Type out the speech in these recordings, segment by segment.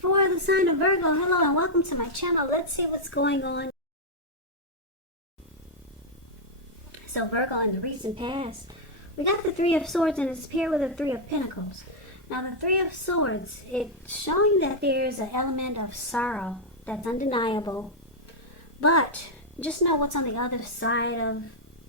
For the sign of Virgo, hello and welcome to my channel. Let's see what's going on. So Virgo, in the recent past, we got the Three of Swords and it's paired with the Three of Pentacles. Now the Three of Swords, it's showing that there's an element of sorrow that's undeniable. But just know what's on the other side of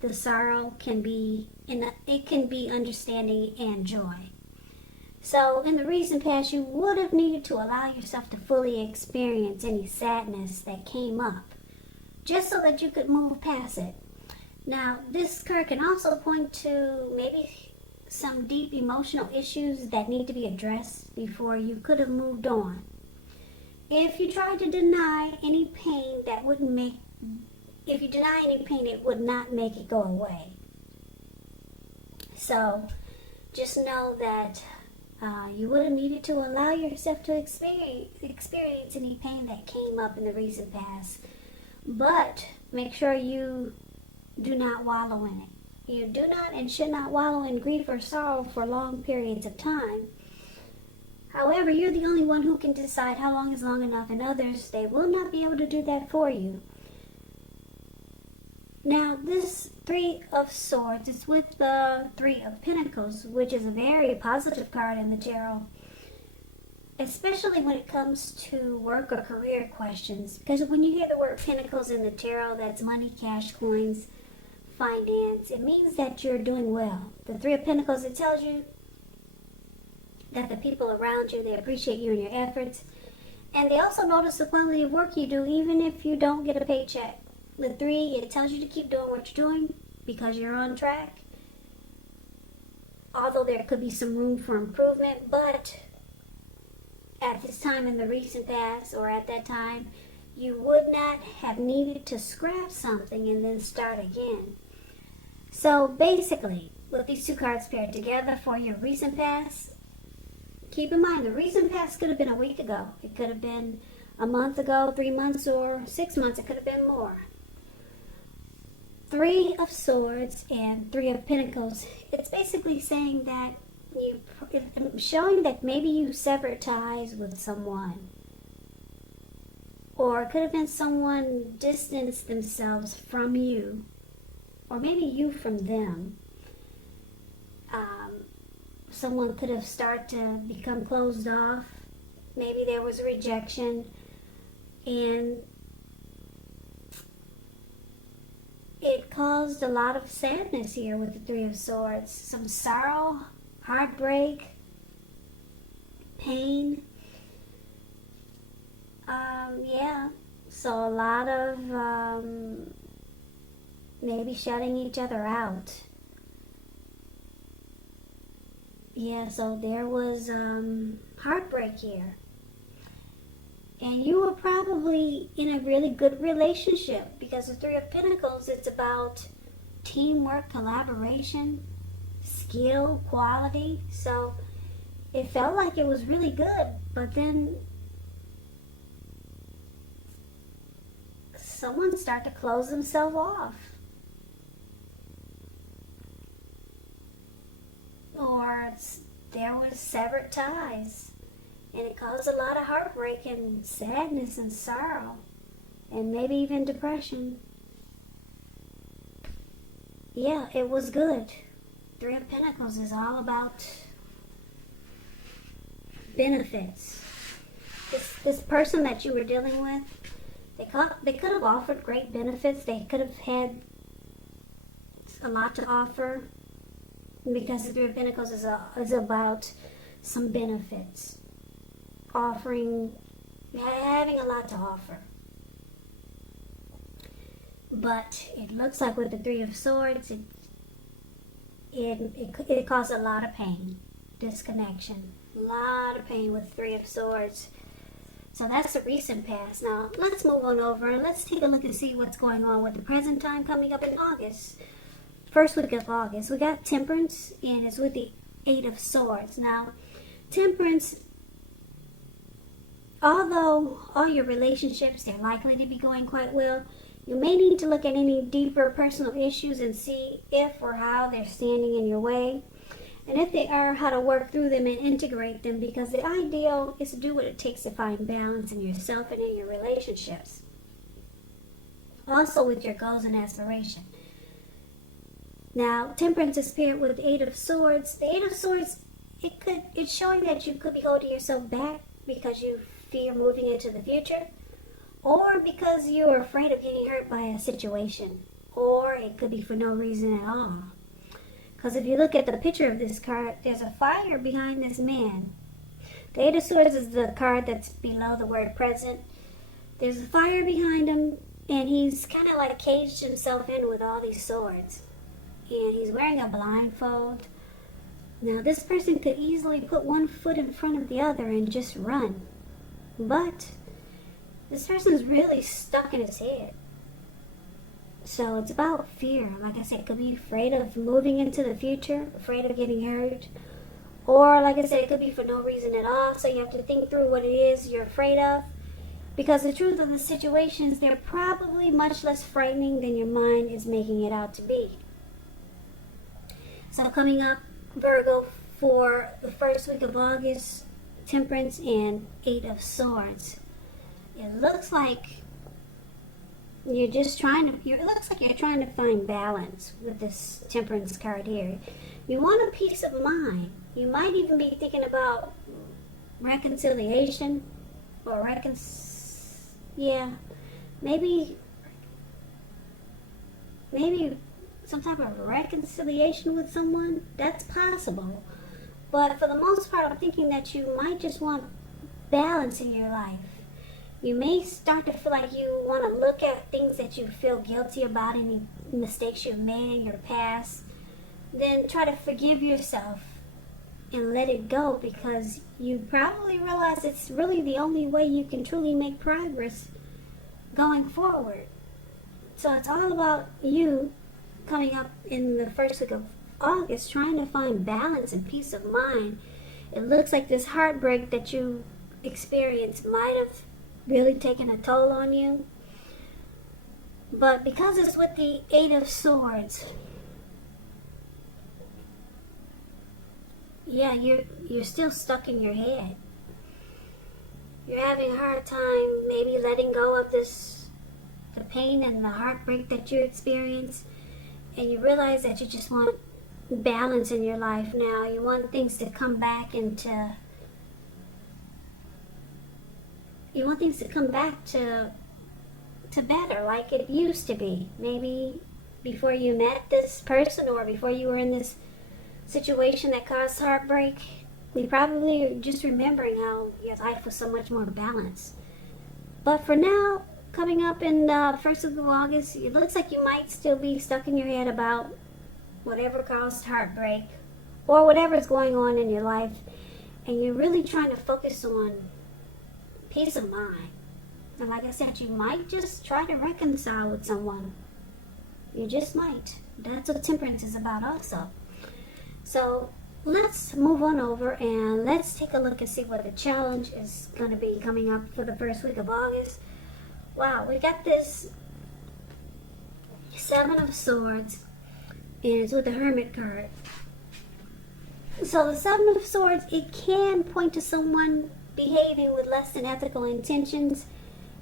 the sorrow can be, it can be understanding and joy. So in the recent past, you would have needed to allow yourself to fully experience any sadness that came up, just so that you could move past it. Now, this card can also point to maybe some deep emotional issues that need to be addressed before you could have moved on. If you tried to deny any pain, it would not make it go away. So just know that you would have needed to allow yourself to experience any pain that came up in the recent past. But make sure you do not wallow in it. You do not and should not wallow in grief or sorrow for long periods of time. However, you're the only one who can decide how long is long enough, and others, they will not be able to do that for you. Now, this Three of Swords is with the Three of Pentacles, which is a very positive card in the tarot, especially when it comes to work or career questions. Because when you hear the word Pentacles in the tarot, that's money, cash, coins, finance. It means that you're doing well. The Three of Pentacles, it tells you that the people around you, they appreciate you and your efforts. And they also notice the quality of work you do, even if you don't get a paycheck. The Three, it tells you to keep doing what you're doing because you're on track. Although there could be some room for improvement, but at this time in the recent past, or at that time, you would not have needed to scrap something and then start again. So basically, with these two cards paired together for your recent past, keep in mind the recent past could have been a week ago. It could have been a month ago, 3 months, or 6 months. It could have been more. Three of Swords and Three of Pentacles. It's basically saying that it's showing that maybe you severed ties with someone. Or it could have been someone distanced themselves from you. Or maybe you from them. Someone could have started to become closed off. Maybe there was rejection. And it caused a lot of sadness here with the Three of Swords. Some sorrow, heartbreak, pain. Yeah. So a lot of maybe shutting each other out. Yeah, so there was heartbreak here. And you were probably in a really good relationship, because the Three of Pentacles, it's about teamwork, collaboration, skill, quality. So it felt like it was really good, but then someone started to close themselves off. Or there was severed ties. And it caused a lot of heartbreak and sadness and sorrow. And maybe even depression. Yeah, it was good. Three of Pentacles is all about benefits. This person that you were dealing with, they could have offered great benefits. They could have had a lot to offer. Because the Three of Pentacles is about some benefits. Having a lot to offer. But it looks like with the Three of Swords, it caused a lot of pain, disconnection, a lot of pain with Three of Swords. So that's the recent past. Now let's move on over and let's take a look and see what's going on with the present time coming up in August. First week of August, we got Temperance, and it's with the Eight of Swords. Now, Temperance, although all your relationships, they're likely to be going quite well, you may need to look at any deeper personal issues and see if or how they're standing in your way. And if they are, how to work through them and integrate them, because the ideal is to do what it takes to find balance in yourself and in your relationships. Also with your goals and aspiration. Now, Temperance is paired with the Eight of Swords. The Eight of Swords, it's showing that you could be holding yourself back because you fear moving into the future, or because you're afraid of getting hurt by a situation, or it could be for no reason at all. Because if you look at the picture of this card, there's a fire behind this man. The Eight of Swords is the card that's below the word present. There's a fire behind him, and he's kind of like caged himself in with all these swords. And he's wearing a blindfold. Now, this person could easily put one foot in front of the other and just run. But this person's really stuck in his head. So it's about fear. Like I said, it could be afraid of moving into the future, afraid of getting hurt. Or, like I said, it could be for no reason at all. So you have to think through what it is you're afraid of. Because the truth of the situations, they're probably much less frightening than your mind is making it out to be. So coming up, Virgo, for the first week of August, Temperance and Eight of Swords. It looks like you're trying to find balance with this Temperance card here. You want a peace of mind. You might even be thinking about reconciliation or maybe some type of reconciliation with someone. That's possible. But for the most part, I'm thinking that you might just want balance in your life. You may start to feel like you want to look at things that you feel guilty about, any mistakes you've made in your past. Then try to forgive yourself and let it go, because you probably realize it's really the only way you can truly make progress going forward. So it's all about you coming up in the first week of August, trying to find balance and peace of mind. It looks like this heartbreak that you experienced might have really taken a toll on you. But because it's with the Eight of Swords, yeah, you're still stuck in your head. You're having a hard time maybe letting go of the pain and the heartbreak that you experienced, and you realize that you just want balance in your life now. You want things to come back to better, like it used to be. Maybe before you met this person, or before you were in this situation that caused heartbreak, you probably are just remembering how your life was so much more balanced. But for now, coming up in the first of August, it looks like you might still be stuck in your head about whatever caused heartbreak or whatever's going on in your life, and you're really trying to focus on peace of mind. And like I said, you might just try to reconcile with someone. You just might. That's what Temperance is about also. So let's move on over and let's take a look and see what the challenge is going to be coming up for the first week of August. Wow, we got this Seven of Swords, and it's with the Hermit card. So the Seven of Swords, it can point to someone behaving with less than ethical intentions.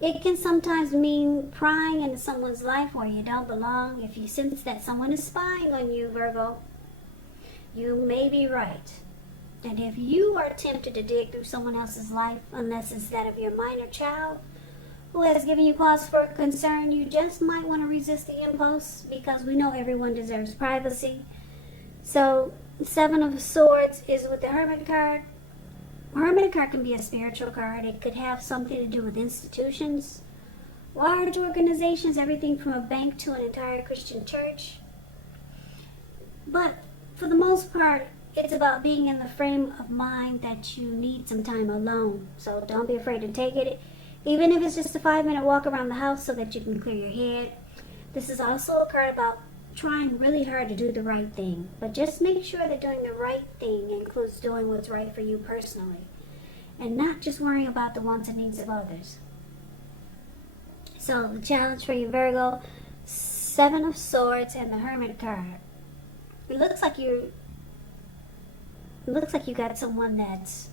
It can sometimes mean prying into someone's life where you don't belong. If you sense that someone is spying on you, Virgo, you may be right. And if you are tempted to dig through someone else's life, unless it's that of your minor child who has given you cause for concern, you just might want to resist the impulse, because we know everyone deserves privacy. So, Seven of Swords is with the Hermit card. Hermit card can be a spiritual card. It could have something to do with institutions, large organizations, everything from a bank to an entire Christian church. But for the most part, it's about being in the frame of mind that you need some time alone. So don't be afraid to take it, even if it's just a 5-minute walk around the house so that you can clear your head. This is also a card about trying really hard to do the right thing. But just make sure that doing the right thing includes doing what's right for you personally, and not just worrying about the wants and needs of others. So the challenge for you, Virgo, Seven of Swords and the Hermit card. It looks like you're it looks like you got someone that's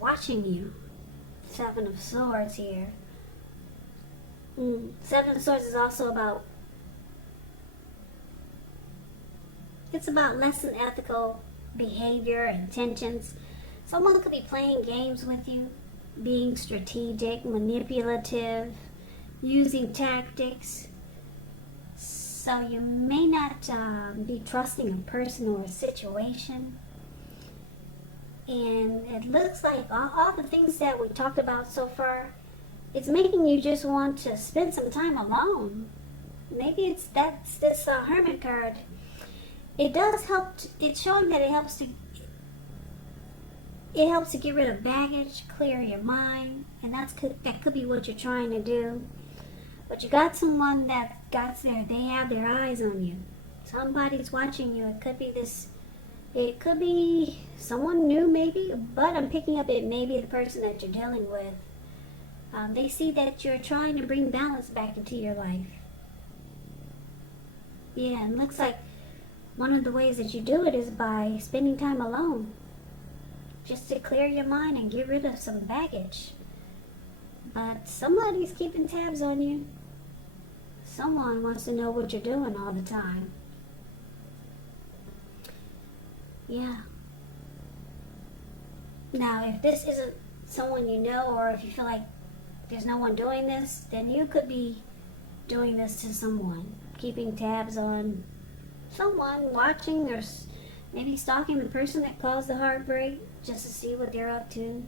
watching you. Seven of Swords here. Seven of Swords is also about, it's about less than ethical behavior, intentions. Someone could be playing games with you, being strategic, manipulative, using tactics. So you may not be trusting a person or a situation. And it looks like all the things that we talked about so far, it's making you just want to spend some time alone. Maybe that's this Hermit card. It does help. It's showing that it helps to get rid of baggage, clear your mind, and that could be what you're trying to do. But you got someone that they have their eyes on you. Somebody's watching you. It could be someone new maybe, but I'm picking up it may be the person that you're dealing with. They see that you're trying to bring balance back into your life. Yeah, it looks like one of the ways that you do it is by spending time alone. Just to clear your mind and get rid of some baggage. But somebody's keeping tabs on you. Someone wants to know what you're doing all the time. Yeah. Now, if this isn't someone you know, or if you feel like there's no one doing this, then you could be doing this to someone. Keeping tabs on someone, watching, or maybe stalking the person that caused the heartbreak just to see what they're up to.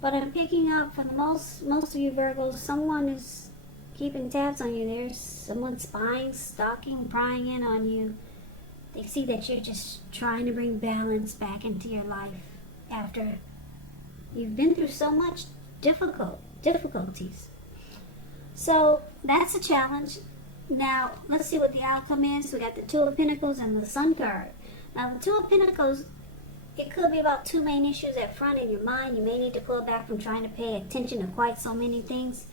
But I'm picking up for the most of you Virgos, someone is keeping tabs on you. There's someone spying, stalking, prying in on you. They see that you're just trying to bring balance back into your life after you've been through so much difficulties. So that's a challenge. Now, let's see what the outcome is. We got the Two of Pentacles and the Sun card. Now, the Two of Pentacles, it could be about two main issues at front in your mind. You may need to pull back from trying to pay attention to quite so many things.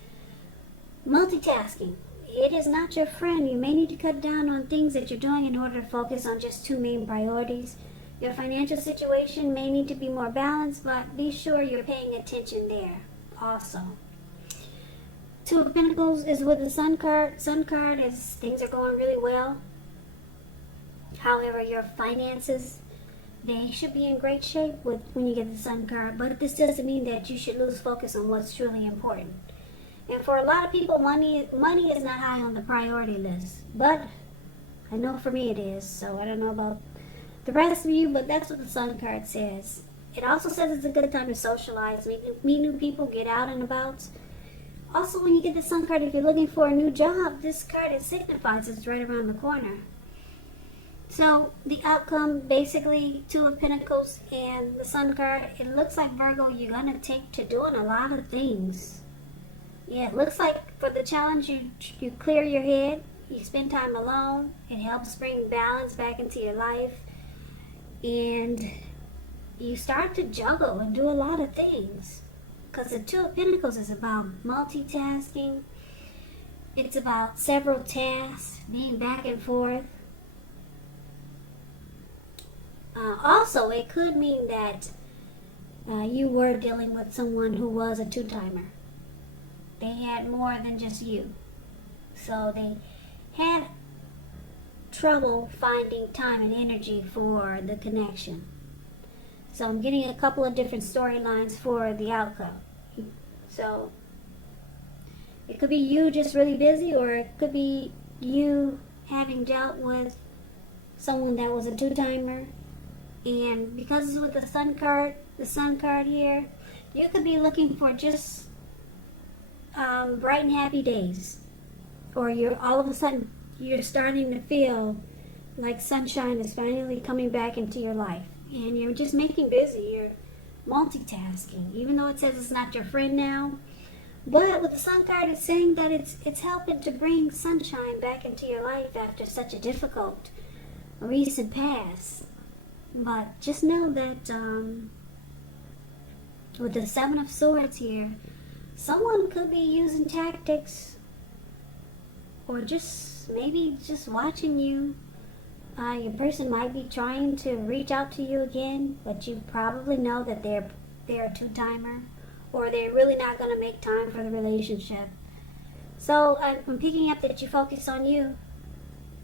Multitasking. It is not your friend. You may need to cut down on things that you're doing in order to focus on just two main priorities. Your financial situation may need to be more balanced, but be sure you're paying attention there also. Two of Pentacles is with the Sun card. Sun card is things are going really well. However, your finances, they should be in great shape when you get the Sun card. But this doesn't mean that you should lose focus on what's truly important. And for a lot of people, money is not high on the priority list. But I know for me it is. So I don't know about the rest of you, but that's what the Sun card says. It also says it's a good time to socialize, meet new people, get out and about. Also, when you get the Sun card, if you're looking for a new job, this card, it signifies it's right around the corner. So the outcome, basically, Two of Pentacles and the Sun card, it looks like, Virgo, you're going to take to doing a lot of things. Yeah, it looks like for the challenge, you clear your head, you spend time alone, it helps bring balance back into your life, and you start to juggle and do a lot of things. Because the Two of Pentacles is about multitasking, it's about several tasks, being back and forth. Also, it could mean that you were dealing with someone who was a two-timer. They had more than just you. So they had trouble finding time and energy for the connection. So I'm getting a couple of different storylines for the outcome. So it could be you just really busy, or it could be you having dealt with someone that was a two-timer. And because it's with the Sun card here, you could be looking for just bright and happy days, or you're all of a sudden you're starting to feel like sunshine is finally coming back into your life, and you're just making busy. You're multitasking, even though it says it's not your friend now. But with the Sun card, it's saying that it's helping to bring sunshine back into your life after such a difficult recent past. But just know that with the Seven of Swords here, someone could be using tactics, or just maybe just watching you Your person might be trying to reach out to you again, but you probably know that they're a two-timer, or they're really not going to make time for the relationship. So I'm picking up that you focus on you.